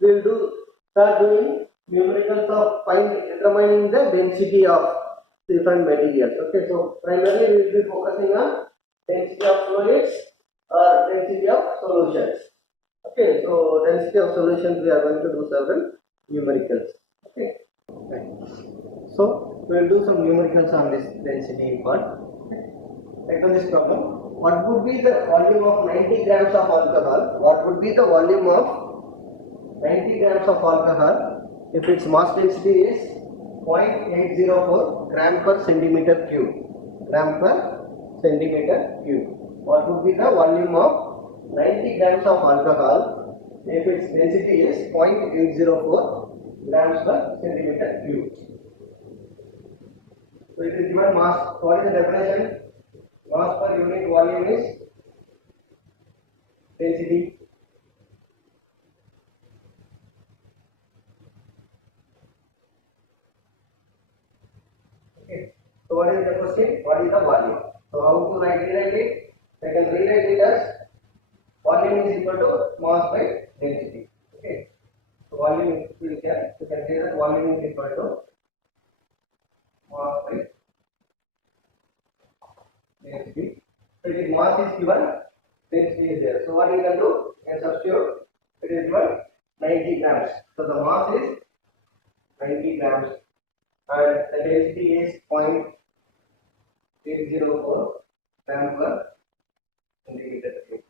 we will start doing numericals of determining the density of different materials. Okay, so primarily we will be focusing on density of fluids or density of solutions. Okay, so density of solutions we are going to do several numericals. Okay, so we will do some numericals on this density part. Right on this problem, what would be the volume of 90 grams of alcohol? What would be the volume of 90 grams of alcohol if its mass density is 0.804 gram per centimeter cube? Gram per centimeter cube. What would be the volume of 90 grams of alcohol if its density is 0.804 grams per centimeter cube? So it is given mass. What is the definition? Mass per unit volume is density. question, what is the volume? So how to rewrite it? I can rewrite it as volume is equal to mass by density. Okay. So volume you can say that volume is equal to mass by density. So if mass is given, density is there. So what you can do? You can substitute. It is given 90 grams. So the mass is 90 grams and the density is 0.804 gram per centimeter cube.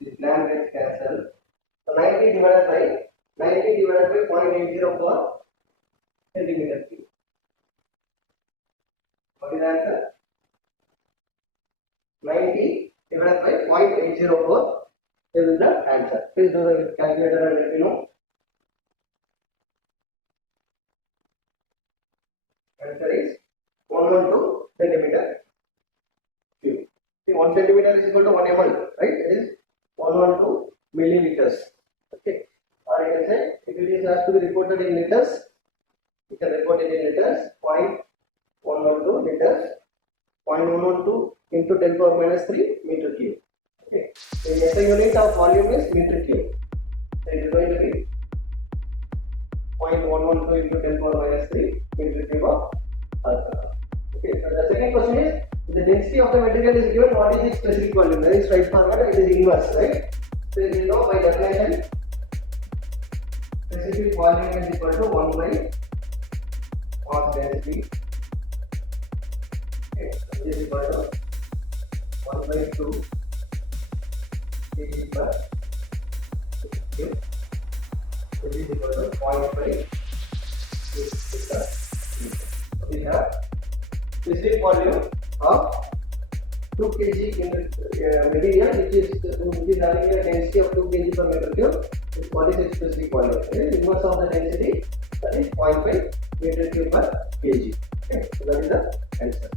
This gram gets cancelled. So 90 divided by 0.804 centimeter cube. What is the answer? 90 divided by 0.804 is the answer. Please do the calculator and let me know. Answer is 112 centimeter cube. See, 1 centimeter is equal to 1 ml, right? It is 112 milliliters. Okay. Or I can say if it is has to be reported in liters, you can report it in liters. 0.112 liters. 0.112 into 10 power minus 3 meter cube. Okay. The SI unit of volume is meter cube. So it is going to be 0.112 into 10 power minus 3 meter cube of alcohol. Okay. So the second question is, if the density of the material is given, what is its specific volume? Very straightforward. It is inverse, right? So you know by definition, specific volume is equal to 1 by mass density. Okay. So this is equal to 1 by 2 kg per cube. This is equal to 0.5 kg per cube. We have specific volume of 2 kg in the material which is having a density of 2 kg per meter cube. What is its specific volume? It is inverse of the density, that is 0.5 meter cube per kg. Okay, so that is the answer.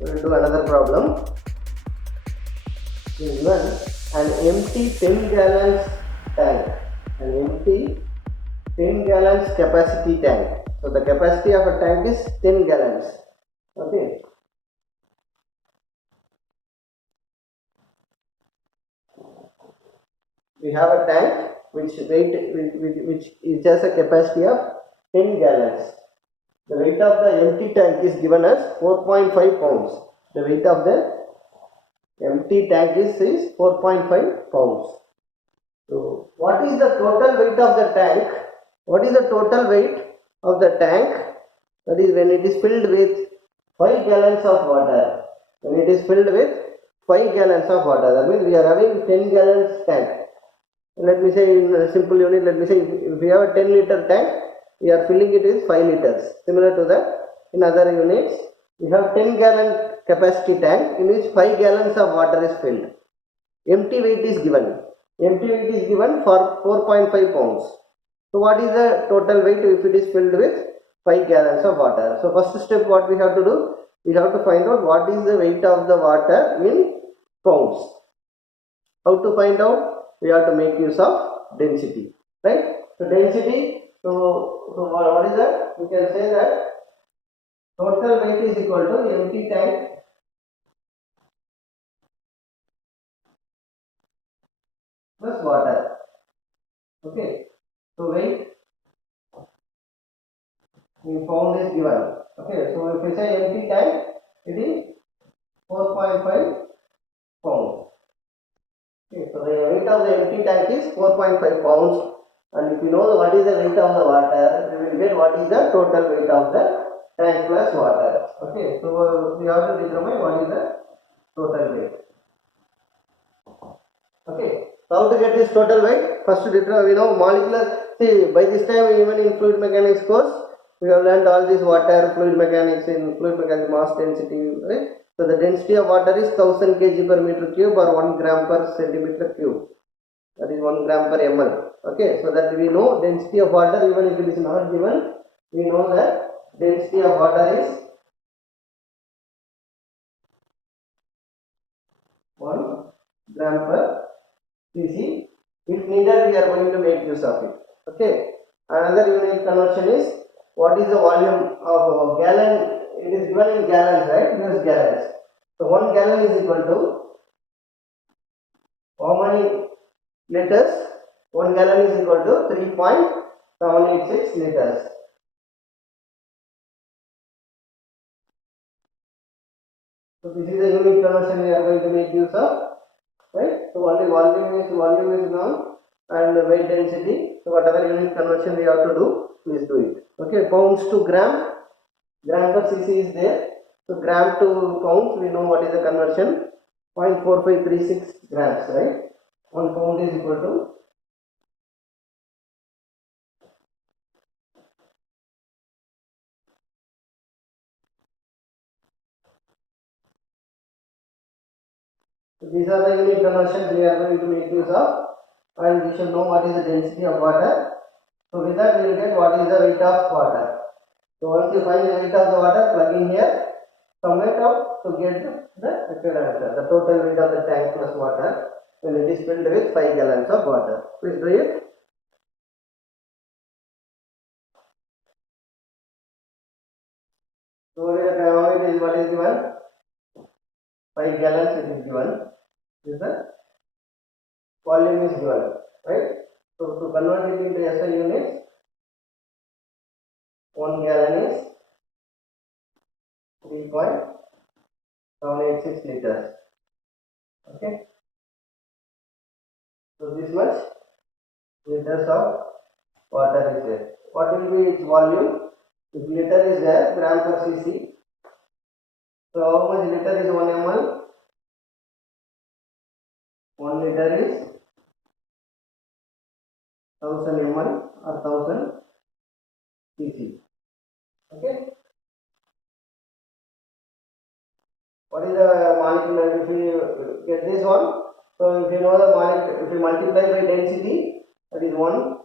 We will do another problem. Given an empty 10 gallons tank, an empty 10 gallons capacity tank. So the capacity of a tank is 10 gallons. Okay. We have a tank which has a capacity of 10 gallons. The weight of the empty tank is given as 4.5 pounds. The weight of the empty tank is 4.5 pounds. So what is the total weight of the tank? What is the total weight of the tank? That is when it is filled with 5 gallons of water. When it is filled with 5 gallons of water, that means we are having 10 gallons tank. Let me say in a simple unit, let me say if we have a 10 liter tank, we are filling it with 5 liters. Similar to that, in other units, we have 10 gallon capacity tank in which 5 gallons of water is filled. Empty weight is given. Empty weight is given for 4.5 pounds. So what is the total weight if it is filled with 5 gallons of water? So first step what we have to do, we have to find out what is the weight of the water in pounds. How to find out? We have to make use of density, right? So density, so what is that? We can say that total weight is equal to empty tank plus water. Okay, so weight in pound is given. Okay, so if we say empty tank, it is 4.5 pounds. Okay, so the weight of the empty tank is 4.5 pounds, and if you know what is the weight of the water, you will get what is the total weight of the tank plus water. Okay, so we have to determine what is the total weight. Okay, so how to get this total weight? First to determine, we know molecular. See, by this time even in fluid mechanics course, we have learned all this water, fluid mechanics, mass density, right? So the density of water is 1000 kg per meter cube or 1 gram per centimeter cube. That is 1 gram per ml. Okay, so that we know density of water, even if it is not given, we know that density of water is 1 gram per cc. If needed, we are going to make use of it. Okay. Another unit conversion is what is the volume of a gallon? It is given in gallons, right? Use gallons. So 1 gallon is equal to how many liters? 1 gallon is equal to 3.786 liters. So this is the unit conversion we are going to make use of, right? So only volume is known and the weight density. So whatever unit conversion we have to do, please do it. Okay, pounds to gram per cc is there. So gram to pounds, we know what is the conversion, 0.4536 grams, right? 1 pound is equal to so these are the unit conversions we are going to make use of, and we should know what is the density of water. So with that we will get what is the weight of water. So once you find the weight of the water, plug in here some weight out to get the actual answer. The total weight of the tank plus water when it is filled with 5 gallons of water. Please do it. So what is given? 5 gallons it is given. This is the volume is given, right? So to convert it into SI units, 1 gallon is 3.786 liters. Okay. So this much liters of water is there. What will be its volume? If liter is there, gram per cc. So how much liter is 1 ml? 1 liter is 1000 ml or 1000 cc. Okay. What is the molecular? If you get this one, so if you know the molecule, if you multiply by density, that is 1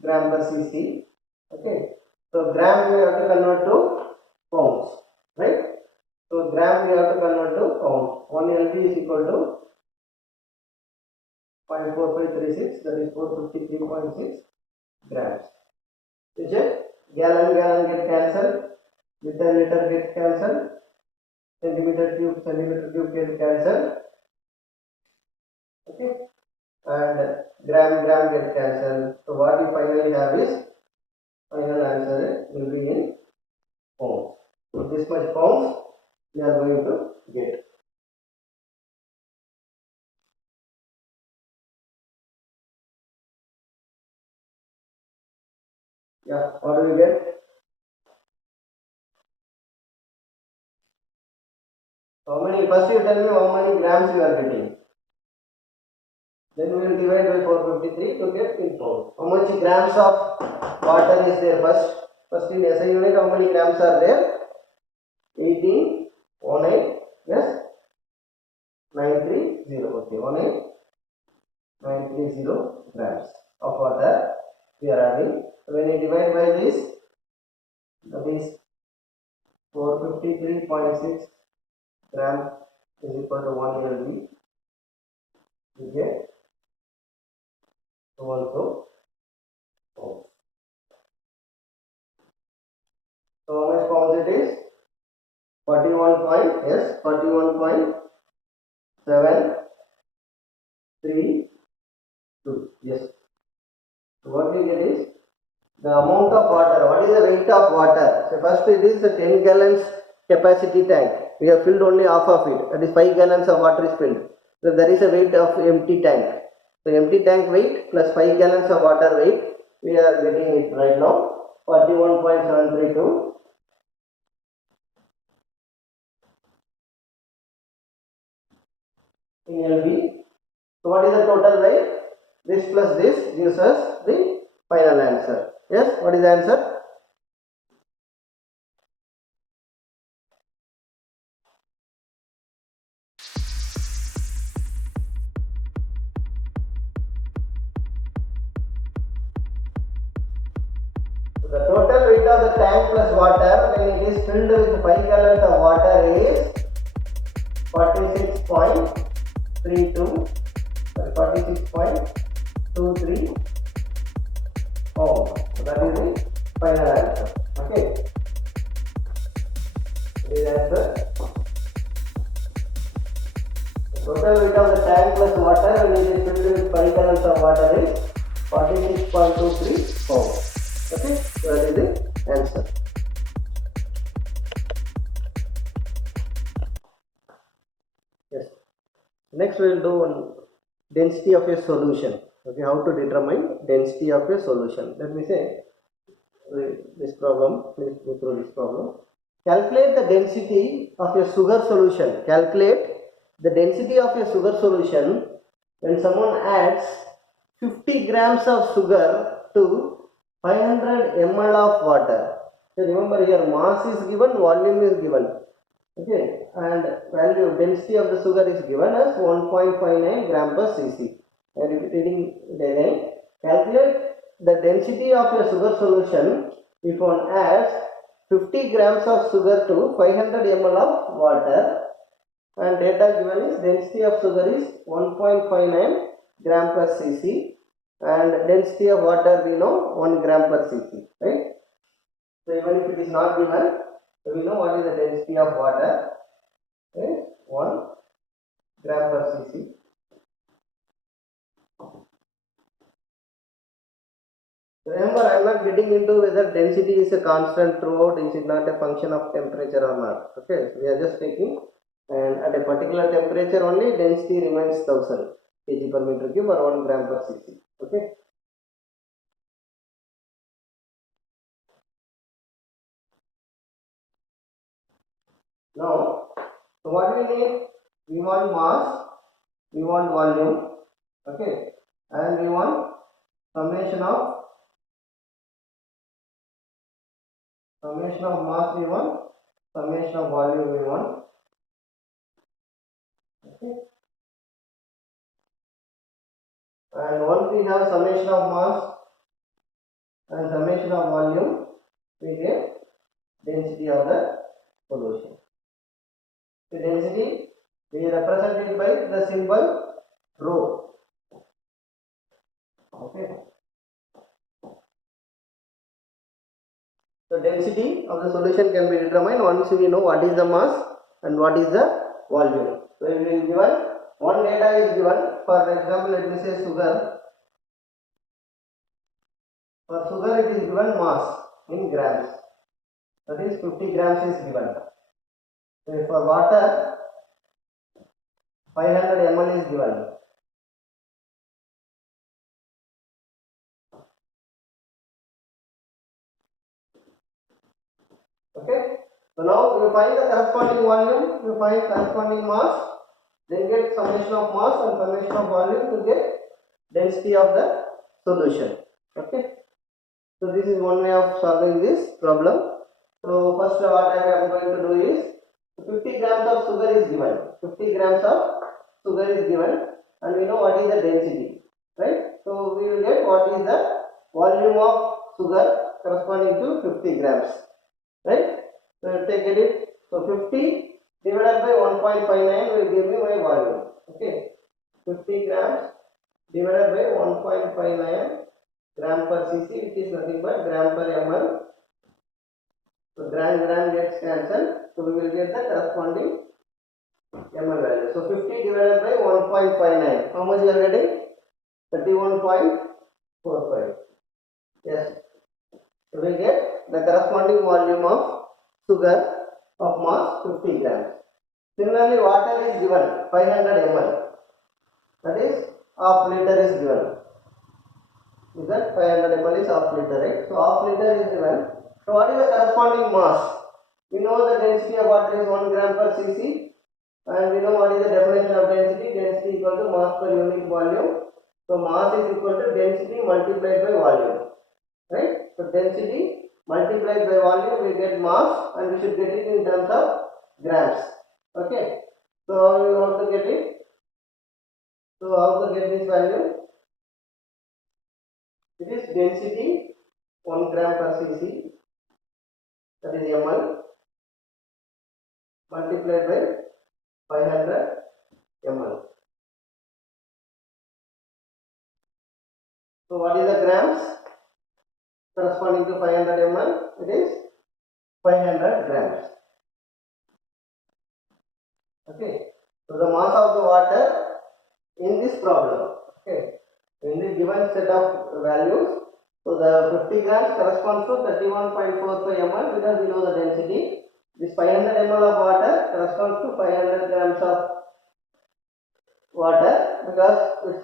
gram per cc. Okay. So gram we have to convert to pounds, right? So gram we have to convert to pounds. 1 lb is equal to 0.4536, that is 453.6 grams. You check? Gallon get cancelled, liter get cancelled, centimeter cube get cancelled. Okay, and gram get cancelled. So what you finally have is, final answer will be in pounds. So this much pounds we are going to get. Yeah, what do we get? How many? First you tell me how many grams you are getting. Then we will divide by 453 to get in pounds. How much grams of water is there first? First in SI unit, how many grams are there? 18.18, yes? 930, okay, 18930 grams of water we are having. When you divide by this, that is 453.6 gram is equal to 1 lb. You get also pounds. So how much pounds it is? 41.732. Yes. So what we get is the amount of water. What is the weight of water? So first it is a 10 gallons capacity tank. We have filled only half of it. That is 5 gallons of water is filled. So there is a weight of empty tank. So empty tank weight plus 5 gallons of water weight. We are getting it right now. 41.732. In LB. So what is the total weight? This plus this gives us the final answer. Yes, what is the answer? So the total weight of the tank plus water when it is filled with 5 gallons of water is 46.23 pounds. So that is the final answer. Okay. This is answer. The total weight of the tank plus water when it is filled with 5 gallons of water is 46.23 pounds. Okay, so that is the answer. Yes. Next we will do one density of a solution. Okay, how to determine density of a solution. Let me say this problem. Please go through this problem. Calculate the density of a sugar solution. Calculate the density of a sugar solution when someone adds 50 grams of sugar to 500 ml of water. So remember here mass is given, volume is given. Okay, and value density of the sugar is given as 1.59 gram per cc. I am repeating it again. Calculate the density of a sugar solution if one adds 50 grams of sugar to 500 ml of water, and data given is density of sugar is 1.59 gram per cc and density of water we know 1 gram per cc, right? So even if it is not given, so we know what is the density of water, okay? 1 gram per cc. Remember, I am not getting into whether density is a constant throughout, is it not a function of temperature or not. Okay, so we are just taking, and at a particular temperature only density remains 1000 kg per meter cube or 1 gram per cc. Okay. Now, so what we need? We want mass, we want volume, okay, and we want summation of mass we want, summation of volume we want. Okay. And once we have summation of mass and summation of volume, we get density of the solution. The density we represent it by the symbol rho. Okay. So density of the solution can be determined once we know what is the mass and what is the volume. So we will given one data is given. For example, let me say sugar. For sugar it is given mass in grams. That is 50 grams is given. So for water 500 ml is given. Okay. So now you find the corresponding volume, you find corresponding mass, then get summation of mass and summation of volume to get density of the solution. Okay. So this is one way of solving this problem. So first what I am going to do is 50 grams of sugar is given. 50 grams of sugar is given and we know what is the density, right? So we will get what is the volume of sugar corresponding to 50 grams, right? So take it. So 50 divided by 1.59 will give me my volume. Okay, 50 grams divided by 1.59 gram per cc, which is nothing but gram per ml. So gram gets cancelled. So we will get the corresponding ml value. So 50 divided by 1.59. How much we are getting? 31.45. Yes. So we get the corresponding volume of sugar of mass 50 grams. Similarly, water is given 500 ml. That is half liter is given. Is that 500 ml is half liter, right? So half liter is given. So what is the corresponding mass? We know the density of water is 1 gram per cc, and we know what is the definition of density. Density equal to mass per unit volume. So mass is equal to density multiplied by volume, right? So density multiplied by volume, we get mass, and we should get it in terms of grams. Okay. So how we want to get it? So how to get this value? It is density 1 gram per cc, that is ml, multiplied by 500 ml. So what is the grams? corresponding to 500 ml, it is 500 grams. Okay, so the mass of the water in this problem, okay, in the given set of values, so the 50 grams corresponds to 31.45 ml because we know the density. This 500 ml of water corresponds to 500 grams of water because its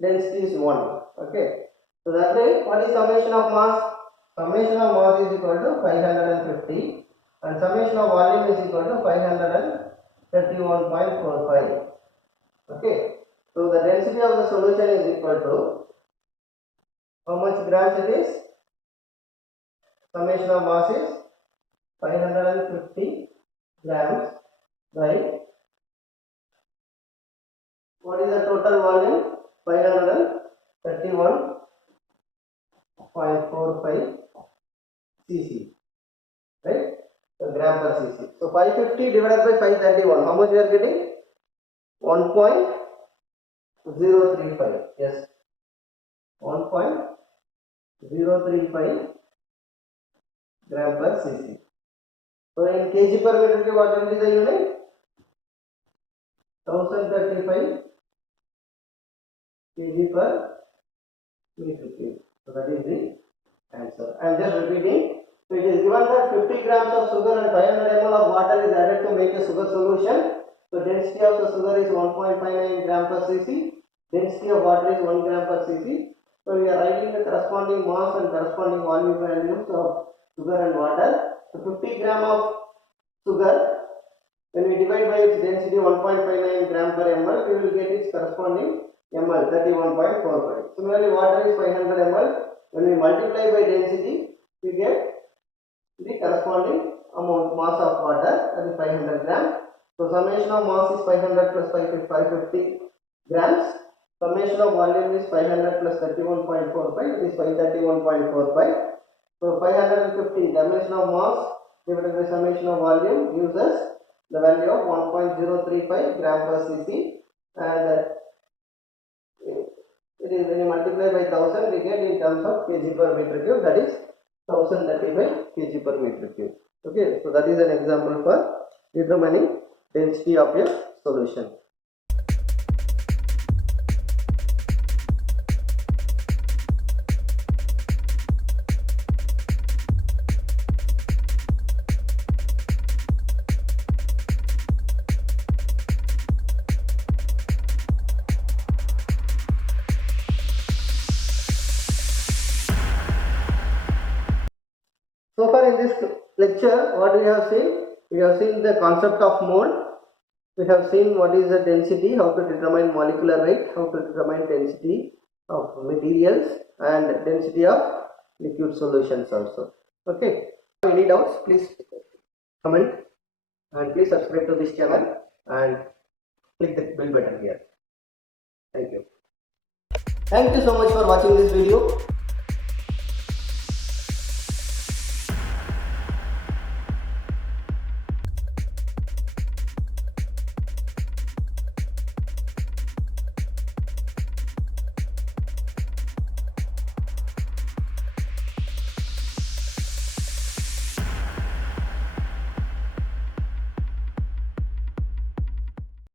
density is 1. Okay, so that way, what is summation of mass? Summation of mass is equal to 550 and summation of volume is equal to 531.45. Okay, so the density of the solution is equal to how much grams it is? Summation of mass is 550 grams by what is the total volume? 531.45 cc, right? So gram per cc. So 550 divided by 531, how much we are getting? 1.035. Yes, 1.035 gram per cc. So in kg per meter cube, what will be the unit? 1035 kg per meter cube. So that is the answer. I am just repeating. So it is given that 50 grams of sugar and 500 ml of water is added to make a sugar solution. So density of the sugar is 1.59 gram per cc. Density of water is 1 gram per cc. So we are writing the corresponding mass and corresponding volume values of sugar and water. So 50 gram of sugar, when we divide by its density 1.59 gram per ml, we will get its corresponding ml 31.45. Similarly, water is 500 ml. When we multiply by density, we get the corresponding amount mass of water, that is 500 grams. So summation of mass is 500 plus 550 grams. Summation of volume is 500 plus 31.45, that is 531.45. So 550 summation of mass divided by summation of volume gives us the value of 1.035 gram per cc, and it is when you multiply by 1000 we get in terms of kg per meter cube, that is 1035 kg per meter cube. Okay, so that is an example for determining density of a solution. So far in this lecture, what we have seen? We have seen the concept of mole. We have seen what is the density, how to determine molecular weight, how to determine density of materials and density of liquid solutions also. Okay. Any doubts? Please comment and please subscribe to this channel and click the bell button here. Thank you. Thank you so much for watching this video.